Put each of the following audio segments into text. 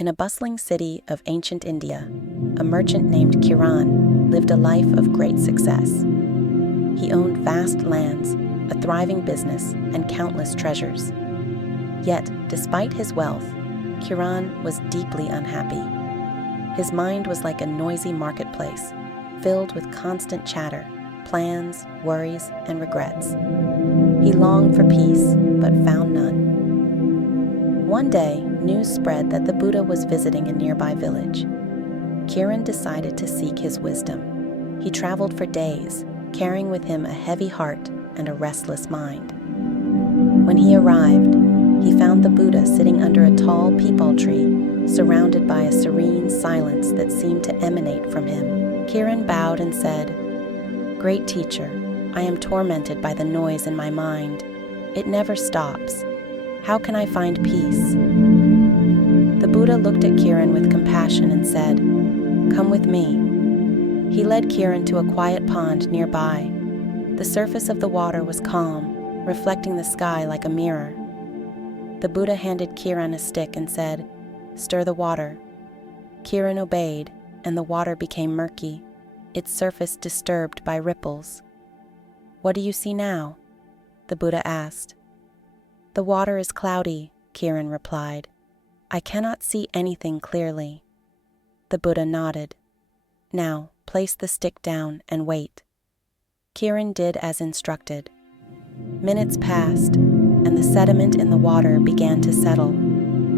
In a bustling city of ancient India, a merchant named Kiran lived a life of great success. He owned vast lands, a thriving business, and countless treasures. Yet, despite his wealth, Kiran was deeply unhappy. His mind was like a noisy marketplace, filled with constant chatter, plans, worries, and regrets. He longed for peace, but found none. One day, news spread that the Buddha was visiting a nearby village. Kiran decided to seek his wisdom. He traveled for days, carrying with him a heavy heart and a restless mind. When he arrived, he found the Buddha sitting under a tall peepal tree, surrounded by a serene silence that seemed to emanate from him. Kiran bowed and said, "Great teacher, I am tormented by the noise in my mind. It never stops. How can I find peace?" The Buddha looked at Kiran with compassion and said, "Come with me." He led Kiran to a quiet pond nearby. The surface of the water was calm, reflecting the sky like a mirror. The Buddha handed Kiran a stick and said, "Stir the water." Kiran obeyed, and the water became murky, its surface disturbed by ripples. "What do you see now?" the Buddha asked. "The water is cloudy," Kiran replied. "I cannot see anything clearly." The Buddha nodded. "Now, place the stick down and wait." Kiran did as instructed. Minutes passed, and the sediment in the water began to settle.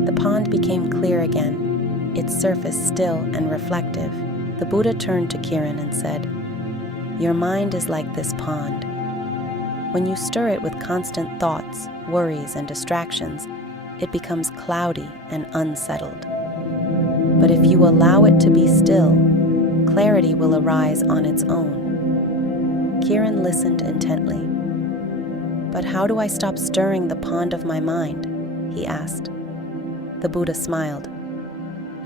The pond became clear again, its surface still and reflective. The Buddha turned to Kiran and said, "Your mind is like this pond. When you stir it with constant thoughts, worries, and distractions, it becomes cloudy and unsettled. But if you allow it to be still, clarity will arise on its own." Kiran listened intently. "But how do I stop stirring the pond of my mind?" he asked. The Buddha smiled.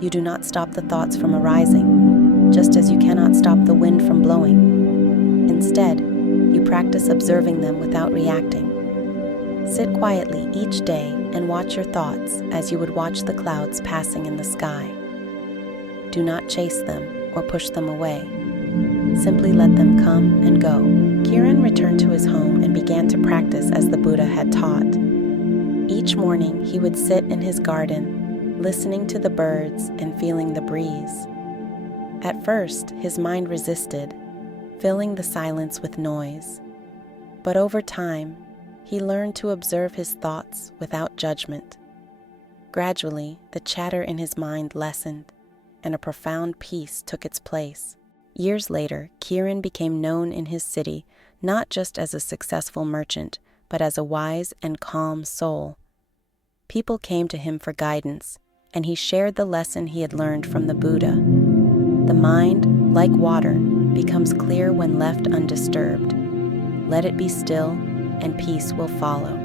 "You do not stop the thoughts from arising, just as you cannot stop the wind from blowing. Instead, you practice observing them without reacting. Sit quietly each day and watch your thoughts as you would watch the clouds passing in the sky. Do not chase them or push them away. Simply let them come and go." Kiran returned to his home and began to practice as the Buddha had taught. Each morning, he would sit in his garden, listening to the birds and feeling the breeze. At first, his mind resisted, filling the silence with noise. But over time, he learned to observe his thoughts without judgment. Gradually, the chatter in his mind lessened, and a profound peace took its place. Years later, Kiran became known in his city not just as a successful merchant, but as a wise and calm soul. People came to him for guidance, and he shared the lesson he had learned from the Buddha. The mind, like water, becomes clear when left undisturbed. Let it be still, and peace will follow.